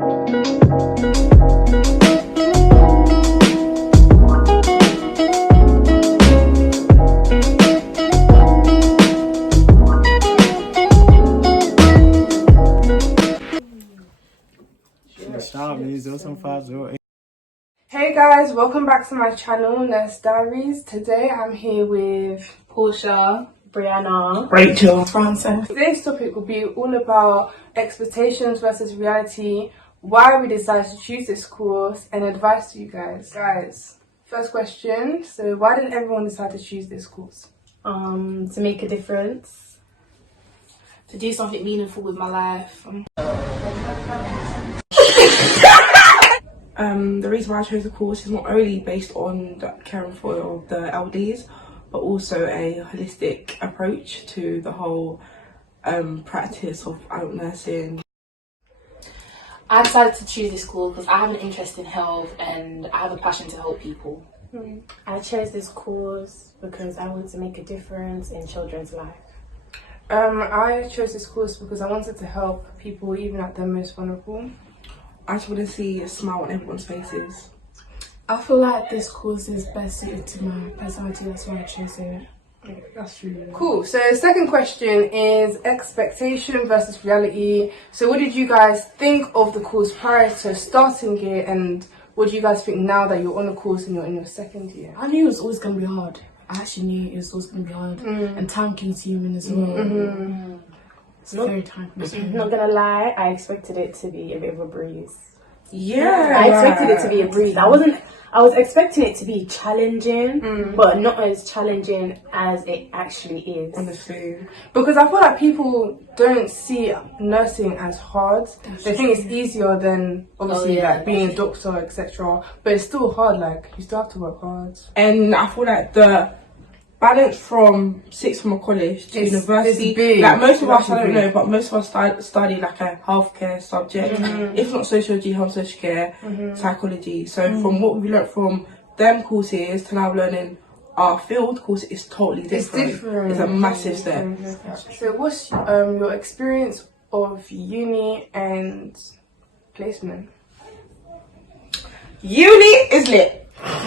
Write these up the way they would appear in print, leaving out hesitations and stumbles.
Hey guys, welcome back to my channel, Diaries. Today I'm here with Portia, Brianna, Rachel, Frances. Today's topic will be all about expectations versus reality, why we decided to choose this course, and advice to you guys. Guys, first question, so why did everyone decide to choose this course? To make a difference, to do something meaningful with my life. The reason why I chose the course is not only based on the caring for the LDs, but also a holistic approach to the whole practice of adult nursing. I decided to choose this course because I have an interest in health and I have a passion to help people. I chose this course because I want to make a difference in children's life. I chose this course because I wanted to help people even at their most vulnerable. I just want to see a smile on everyone's faces. I feel like this course is best suited to my personality, that's why I chose it. Okay, that's true. Cool. So second question is expectation versus reality. So what did you guys think of the course prior to starting it, and what do you guys think now that you're on the course and you're in your second year? I knew it was always going to be hard. I actually knew it was always going to be hard. And time consuming as well. It's very time consuming. Not gonna lie, I expected it to be a bit of a breeze. Yeah. I expected it to be a breeze. I was expecting it to be challenging, but not as challenging as it actually is. Honestly. Because I feel like people don't see nursing as hard. They think it's easier than obviously like being a doctor, etc. But it's still hard, like you still have to work hard. And I feel like the balance from sixth form of college to university, it's big. like most of us, I don't know, but most of us study like a healthcare subject, if not sociology, health social care, psychology. So from what we learned from them courses to now learning our field course is totally different. It's a massive step. So what's your experience of uni and placement? Uni is lit.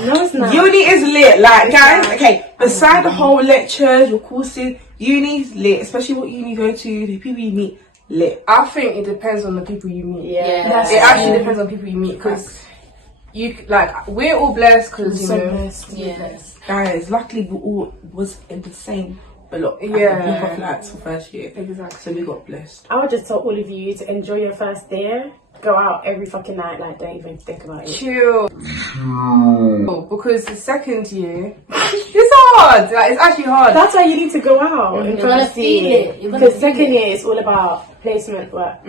No, it's not. Uni is lit, like guys. Okay, beside the whole lectures, your courses, uni's lit. Especially what uni you go to, the people you meet, lit. I think it depends on the people you meet. Yeah. It actually depends on people you meet, because you like we're all blessed because you know. Yes. Guys, luckily we all was in the same block. Yeah. Of flats for first year. Exactly. So we got blessed. I would just tell all of you to enjoy your first year. Go out every fucking night, like don't even think about it. Chill. Because the second year, it's hard. Like it's actually hard. That's why you need to go out and You're gonna feel it. Because second year is all about placement work.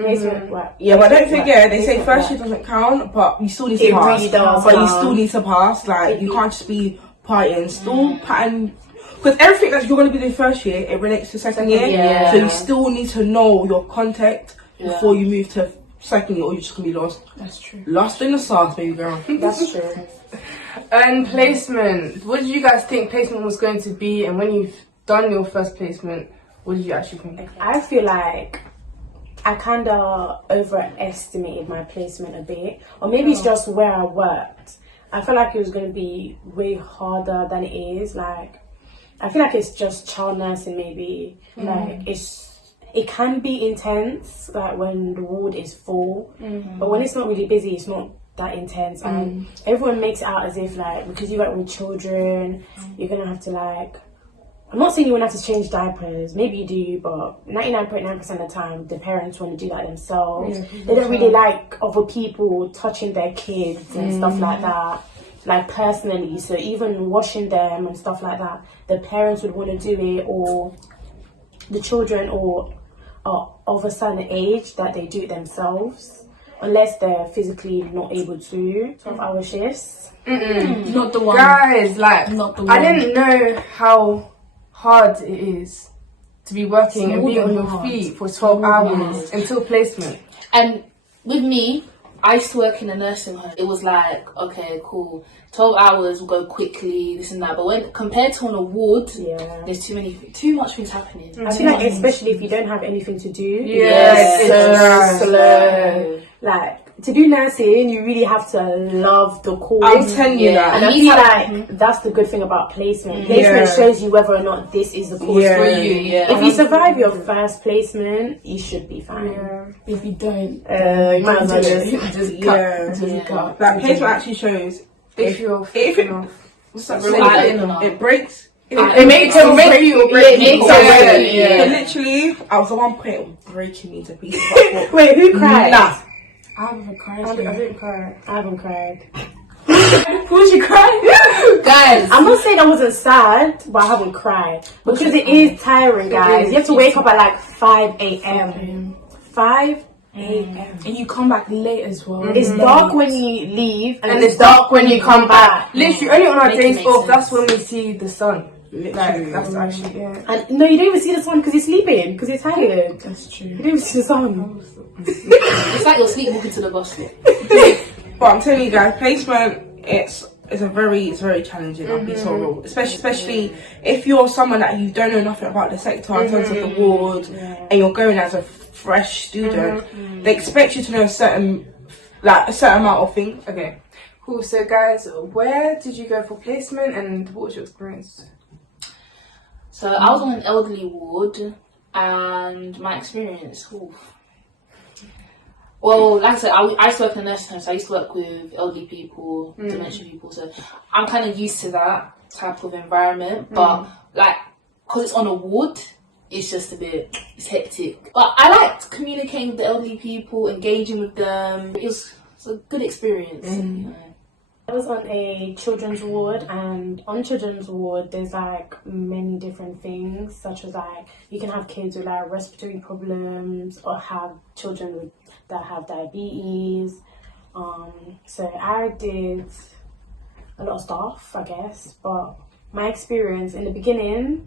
Yeah, but don't forget, they say first year doesn't count, but you still need to pass. Really does but you count. still need to pass. Like you can't just be partying. Still pattern. Because everything that you're going to be doing first year, it relates to second year. year. So you still need to know your contact before you move to second year, or you're just going to be lost. That's true. Lost in the sauce, baby girl. That's true. And placement. What did you guys think placement was going to be? And when you've done your first placement, what did you actually think? I feel like I kind of overestimated my placement a bit, or maybe it's just where I worked. I felt like it was going to be way harder than it is. Like, I feel like it's just child nursing, maybe. Like, it can be intense, like when the ward is full, but when it's not really busy, it's not that intense. And everyone makes it out as if, like, because you work with children, you're going to have to, like, I'm not saying you won't have to change diapers, maybe you do, but 99.9% of the time, the parents want to do that themselves. They don't really like other people touching their kids and stuff like that, like personally. So even washing them and stuff like that, the parents would want to do it, or the children or of a certain age that they do it themselves, unless they're physically not able to. 12-hour shifts. Not the one. Guys, like, Not the I one. didn't know how hard it is to be working and being on your hard. feet for 12 hours until placement. And with me, I used to work in a nursing home. It was like, okay, cool, 12 hours will go quickly, this and that. But when compared to on a ward, there's too much things happening. I feel like, especially if you don't have anything to do, Yes, it's so slow. Like, to do nursing, you really have to love the course. I'm telling you that. And I feel like that's the good thing about placement. Placement shows you whether or not this is the course for you. Yeah. If you survive your first placement, you should be fine. Yeah. If you don't, You might as well just cut. That placement actually shows If you're fit enough. it breaks. It makes you break you. So literally, I was at one point of breaking me to pieces. Wait, who cried? Nah. I haven't cried. I didn't cry. I haven't cried. Who's you crying? Guys, I'm not saying I wasn't sad, but I haven't cried. Because it is tiring, guys. You have to wake up at like 5 a.m. 5 a.m. And you come back late as well. It's dark when you leave, And it's dark when you come back. Literally, only on our Make it days make off, sense. that's when we see the sun. Like, Literally. that's actually, And no, you don't even see the sun because you're sleeping, because you're tired. That's true. You don't even see the sun. it's like you're sleepwalking to the bus stop. But I'm telling you guys, placement it's very challenging. I'll be so real. Especially if you're someone that you don't know nothing about the sector in terms of the ward, and you're going as a fresh student. They expect you to know a certain amount of things. Okay, cool. So, guys, where did you go for placement and what was your experience? So I was on an elderly ward, and my experience. Well, like I said, I used to work in a nursing home, so I used to work with elderly people, dementia people. So I'm kind of used to that type of environment. But like, because it's on a ward, it's just it's hectic. But I liked communicating with the elderly people, engaging with them. It was a good experience. You know. I was on a children's ward, and on children's ward there's like many different things, such as like you can have kids with like respiratory problems or have children that have diabetes. So I did a lot of stuff, I guess, but my experience in the beginning,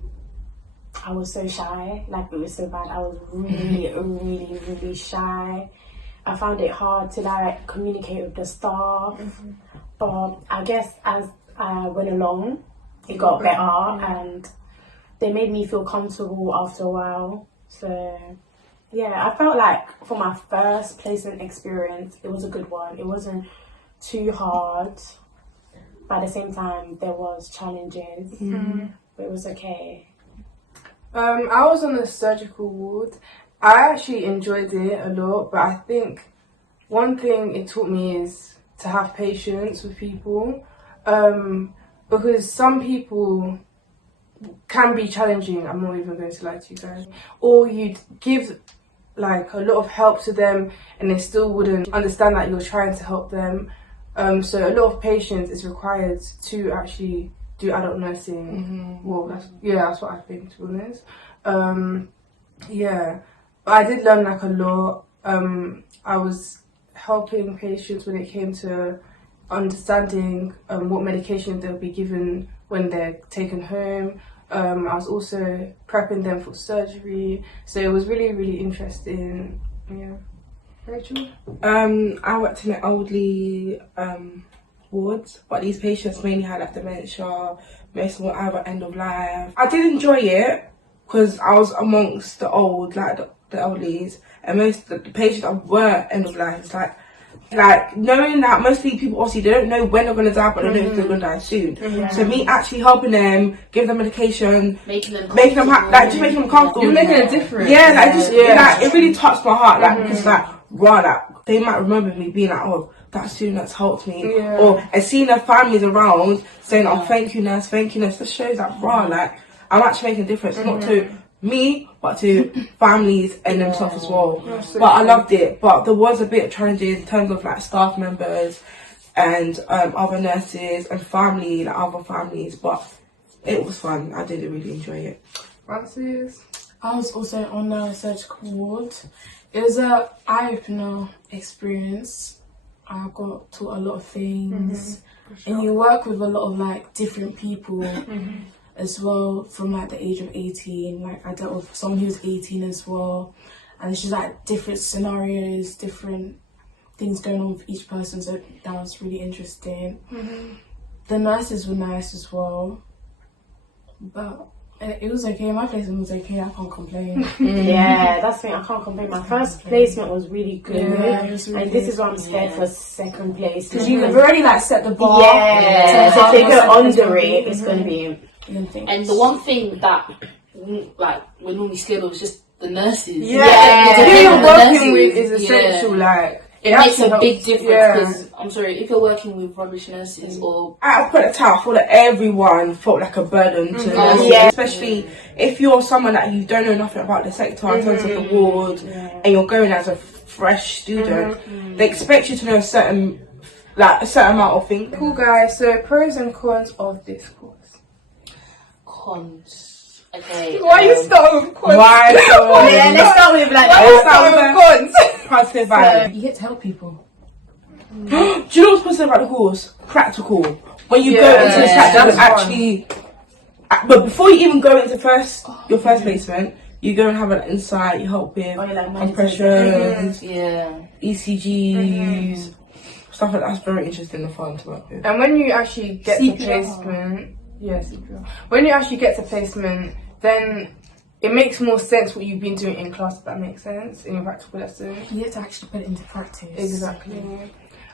I was so shy, like it was so bad. I was really shy. I found it hard to like communicate with the staff. But I guess as I went along, it got better and they made me feel comfortable after a while. So yeah, I felt like for my first placement experience, it was a good one. It wasn't too hard, but at the same time, there was challenges, but it was okay. I was on the surgical ward. I actually enjoyed it a lot, but I think one thing it taught me is to have patience with people, because some people can be challenging. I'm not even going to lie to you guys. Or you'd give like a lot of help to them and they still wouldn't understand that you're trying to help them. So a lot of patience is required to actually do adult nursing. Well, that's what I think, to be honest. But I did learn like a lot. I was helping patients when it came to understanding what medication they'll be given when they're taken home. I was also prepping them for surgery, so it was really interesting. Yeah. Rachel? I worked in an elderly wards, but these patients mainly had like dementia, most of them were either end of life. I did enjoy it because I was amongst the old, like the elderlies, and most of the patients that were end of life. It's like knowing that mostly people obviously they don't know when they're gonna die, but they know if they're gonna die soon. So me actually helping them, giving them medication, making them just making them comfortable. You're making a difference. Yeah, like it really touched my heart. Like because like they might remember me being like, oh, that student helped me, or and seeing their families around saying, oh, thank you nurse. This shows that like I'm actually making a difference, not to me, but to families and themselves as well. But I loved it. But there was a bit of challenges in terms of like staff members and other nurses and family, like other families. But it was fun. I did really enjoy it. Francis? I was also on a surgical ward. It was a eye-opener experience. I got taught a lot of things, and you work with a lot of like different people. As well, from like the age of 18, like I dealt with someone who was 18 as well, and it's just like different scenarios, different things going on with each person, so that was really interesting. The nurses were nice as well, but It was okay. My placement was okay. I can't complain. Yeah, that's the thing. I can't complain. My first placement was really good, Yeah, it was really and this good. is why I'm scared for second place. Because you've already like set the bar. Yeah, so if they go under it, it's going to be. And the one thing that like we're normally scared of is just the nurses. Yeah, The who thing you're with the working nurses, with is essential. Like it makes actually a big helps. difference Yeah. because I'm sorry, if you're working with rubbish nurses or At a point of time, I feel like everyone felt like a burden to nurses, Yeah. especially if you're someone that you don't know nothing about the sector in terms of the ward, and you're going as a fresh student. They expect you to know a certain amount of things. Cool guys. So pros and cons of this course. cons. Okay. Why you start with cons? Why? Yeah, let's start with like. Why you start with cons? Positive vibe. You get to help people. Do you know what's positive about the course? Practical. When you go Yeah. into the Yeah, practical, that's actually. But before you even go into your first placement, you go and have an insight. You help with compressions, Yeah. ECGs, stuff like that. That's very interesting and fun to work with. And when you actually get to CPR. placement, CPR. When you actually get to placement, then it makes more sense what you've been doing in class. If that makes sense in your practical lesson. You have to actually put it into practice. Exactly.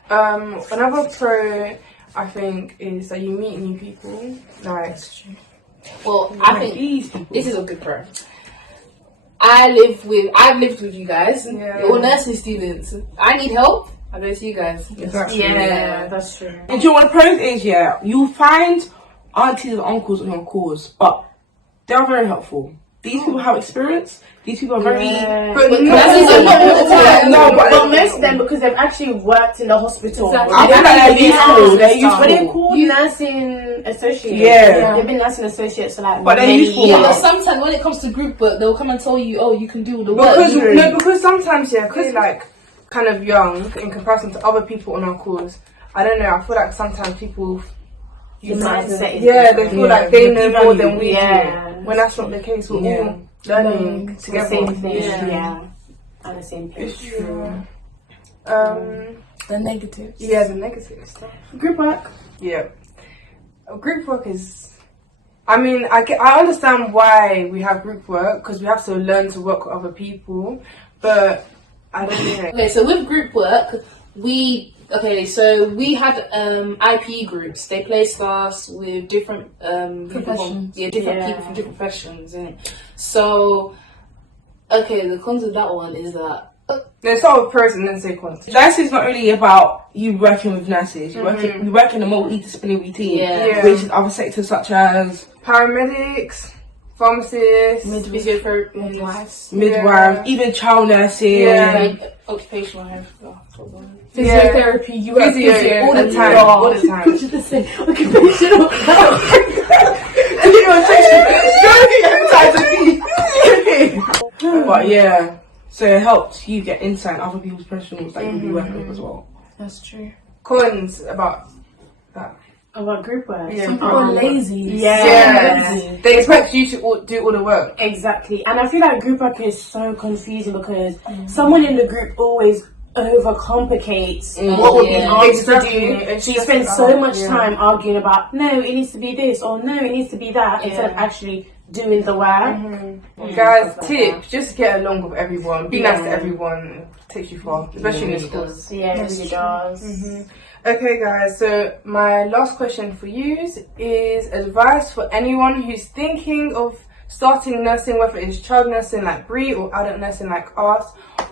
Another pro I think is that you meet new people. Like, That's true. Well, I think These people. this is a good pro. I've lived with you guys. Yeah. You're all nursing students. I need help. I go to you guys. Exactly. Yeah, that's true. And do you know what the pros is? Yeah, you'll find aunties and uncles on your course, but they are very helpful. These people have experience. These people are very. but But no, nurses are not all the time. No, But most of them, because they've actually worked in the hospital. Exactly. I feel like they're useful. They're But they're useful. called nursing associates. Yeah. They've been nursing associates for like But they're many useful. Yeah, years. but sometimes when it comes to group work, they'll come and tell you, "Oh, you can do all the work." because sometimes because like kind of young in comparison to other people on our course. I don't know. I feel like sometimes people. The mindset is They feel like they know more than we Yeah. do. When that's not the case, we're Yeah. all learning the together. same thing. Yeah. Yeah. On the same page. It's true. The negatives. Yeah, the negative stuff. Group work. Yeah. Group work is. I mean, I understand why we have group work because we have to learn to work with other people, but I don't know. Okay, so with group work, we had IP groups. They placed us with different Professions. different people from different professions. So, okay, the cons of that one is that Let's start with pros and then say cons. Nurses is not really about you working with nurses. You work in a multidisciplinary team, Yeah. which is other sectors such as Paramedics, pharmacists, physiotherapy, Midwives. midwives, even child nursing. Yeah. like occupational health. Physiotherapy. You work physio all the time, Yeah. all the time. Occupational But yeah, so it helps you get insight in other people's professionals that you'll be working with as well. That's true. Cons about that. About group work. Yeah. Some people are lazy. Yeah. They expect you to do all the work. Exactly. And I feel like group work is so confusing because someone in the group always overcomplicates what would be asked to do. So you spend so much time arguing about, no, it needs to be this, or no, it needs to be that, instead of actually doing the work. Guys, tip, just get along with everyone. Be nice to everyone. It takes you far, especially in this course. Yeah, it really does. Okay, guys, so my last question for you is advice for anyone who's thinking of starting nursing, whether it's child nursing like Brie or adult nursing like us,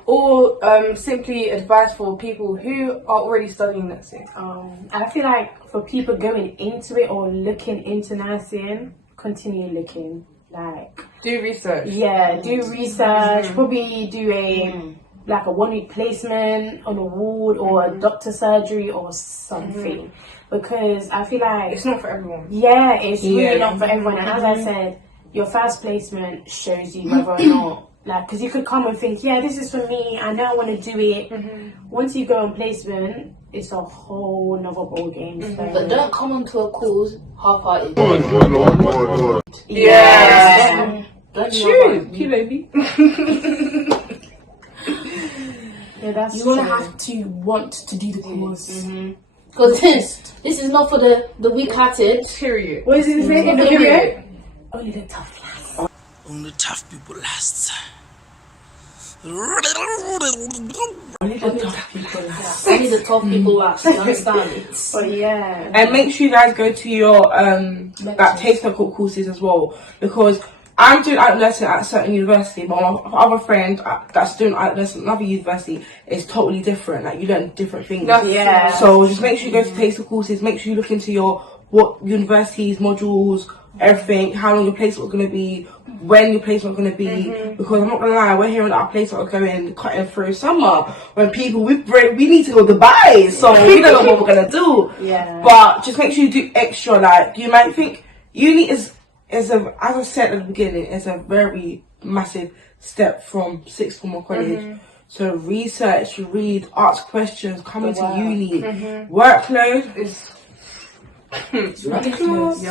or simply advice for people who are already studying nursing. I feel like for people going into it or looking into nursing, continue looking. Like, Do research. yeah, do research, probably do a 1 week placement on a ward or a doctor surgery or something, because I feel like It's not for everyone. it's really not for everyone. And as I said, your first placement shows you whether or not, like, because you could come and think, yeah, this is for me, I know I want to do it. Once you go on placement, it's a whole nother ball game. But don't come onto a course half-hearted. Yeah. Don't True, baby. Yeah, that's You want to true. have to want to do the course. Because this is not for the weak-hearted. Period. What is it say in the video? Period. Only the tough last. Only tough people last. Only the tough people last. Only the top people last. You understand? But yeah. And make sure you guys go to your like taster courses as well, because I'm doing adult nursing at a certain university, but my other friend that's doing adult nursing at another university is totally different. Like you learn different things. Yeah. So just make sure you go to taster courses. Make sure you look into what universities, modules, everything, how long your placement is going to be, when your placement is going to be. Because I'm not going to lie, we're hearing that our placement are going cutting through summer when people we need to go to Dubai, so we don't know what we're going to do. Yeah. But just make sure you do extra. Like you might think uni is a, as I said at the beginning, it's a very massive step from sixth form or college. So research, read, ask questions, come into uni. Workload is ridiculous.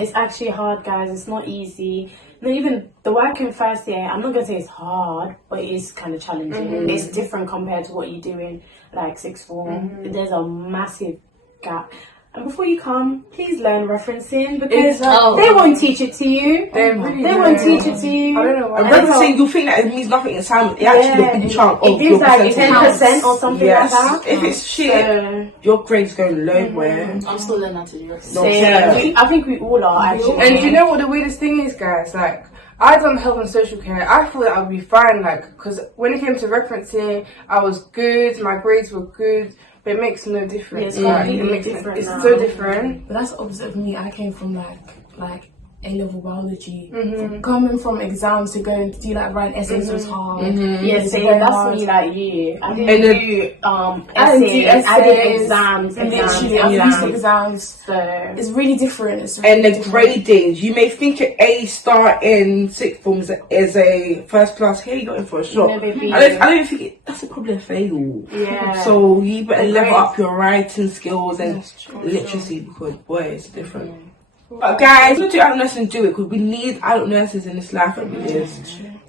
It's actually hard, guys. It's not easy. Not even the work in first year, I'm not gonna say it's hard, but it is kind of challenging. It's different compared to what you do in like sixth form. There's a massive gap. And before you come, please learn referencing, because they won't teach it to you. They won't teach it to you. I don't know why. And referencing, you'll think that it means nothing in assignment. It actually a big chunk of it your gives like percentage. 10% or something like that. If it's shit, your grade's going nowhere. I'm still learning how to do it. Same. I think we all are actually. And you know what the weirdest thing is, guys? Like, I done health and social care. I thought I would be fine, like, because when it came to referencing, I was good, my grades were good, but it makes no difference. It's completely different It's now. so different. But that's the opposite of me. I came from like A-level biology. Coming from exams to go and do like writing essays was hard. Yeah, It's same. very That's hard. me like you. I didn't And then- do I didn't do essays. I did essays. exams. Literally, I'm used to exams. So It's really different. It's really And the different. gradings, you may think an A star in sixth form is a first class. Here you got in for a shot. No, baby. I don't think that's probably a fail. yeah. So you better The level grades. up your writing skills and That's true. literacy, because boy, it's different. But guys, let's do adult nursing and do it, because we need adult nurses in this life that we live.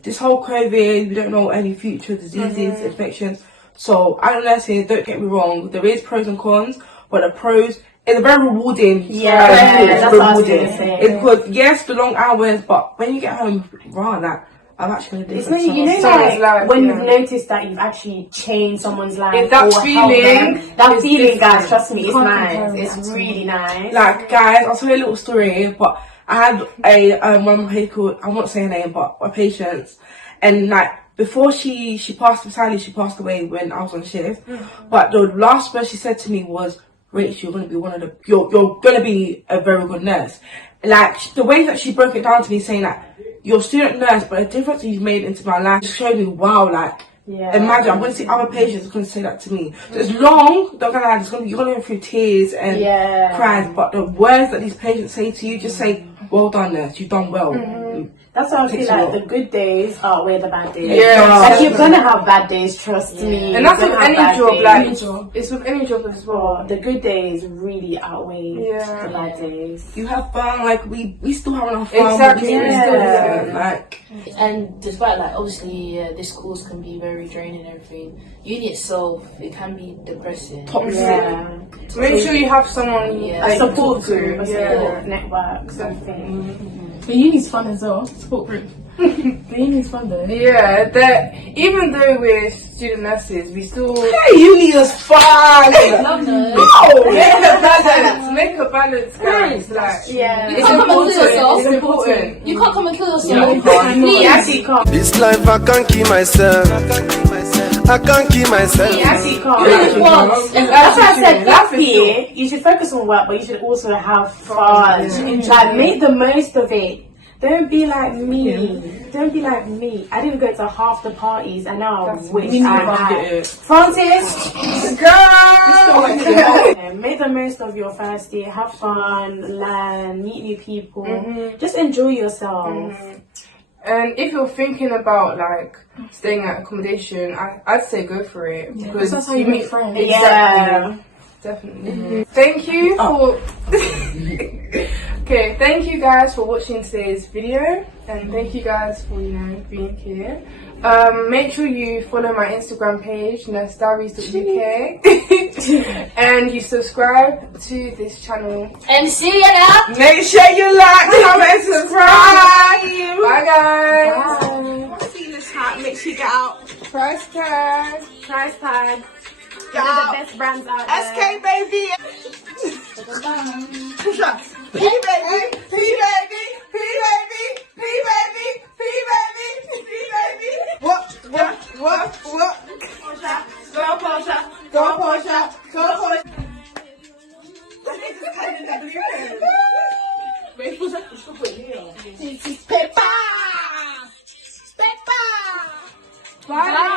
This whole COVID, we don't know any future diseases, infections. So adult nursing, don't get me wrong, there is pros and cons, but the pros, it's a very rewarding. Yeah, it's that's what I was gonna say. It's because yes, the long hours, but when you get home, wow, that I'm actually gonna do It's when you know, Someone's like life, when yeah. you've noticed that you've actually changed someone's life. It's that or helped feeling, them. That it's feeling, different. guys. Trust me, it's Can't nice. compare it It's at all. really nice. Like guys, I'll tell you a little story, but I had one of my people, I won't say her name, but my patients, and like before she passed, sadly she passed away when I was on shift. But the last word she said to me was, "Rich, you're gonna be you're gonna be a very good nurse." Like the way that she broke it down to me, saying that you're a student nurse, but the difference you've made into my life just showed me, wow, like. Yeah. Imagine, I'm going to see other patients who are going to say that to me. So it's long, don't get lie, you're going to go through tears and cries, but the words that these patients say to you, just say, well done nurse, you've done well. That's why I feel Takes a like lot. the good days outweigh the bad days. Yeah. Like you're gonna have bad days, trust me. And that's You're with gonna have any bad job, days. like, Any job. it's with any job as well. But the good days really outweigh the bad days. You have fun, like we still having our fun. Exactly, but we still yeah. living, like And despite like obviously this course can be very draining and everything, uni itself it can be depressing. toxic. Yeah. Make sure you have someone Yeah. A that you support talk to. group, a Yeah. support network, something. But uni's fun as well. Support group. The uni's fun though. Yeah, that even though we're student nurses, we still Hey, uni is fun. London. make a balance, guys. Like, Yeah. it's Come and important. kill yourself. It's important. You can't come and kill Yeah, yourself. you can't. You Please. actually can't. This life I can't keep myself. I can't keep myself. You actually can't. Really want. That's why I said Life that is short. year, you should focus on work, but you should also have fun. Like, make the most of it. Don't be like me. Don't be like me. I didn't go to half the parties, and now I wish I had. Francis, girl, make the most of your first year. Have fun, learn, meet new people. Just enjoy yourself. And if you're thinking about like staying at accommodation, I'd say go for it because that's how you make friends. Exactly. Yeah. Definitely. Thank you for okay, thank you guys for watching today's video, and thank you guys for being here. Make sure you follow my Instagram page, Diaries.uk, and you subscribe to this channel. And see you now. Make sure you like, comment, subscribe. Bye guys. Bye. See this hat. Make sure you get out. Price tag. Price tag. Get One of out. the best brands out there. SK baby. P baby. P baby. P baby. P baby. P baby. P baby. What? Go Portia. Go Portia. Go Portia. Go Portia. I think it's kind of the blue pen. Wait, Portia. It's for here. Peppa. Peppa. Bye.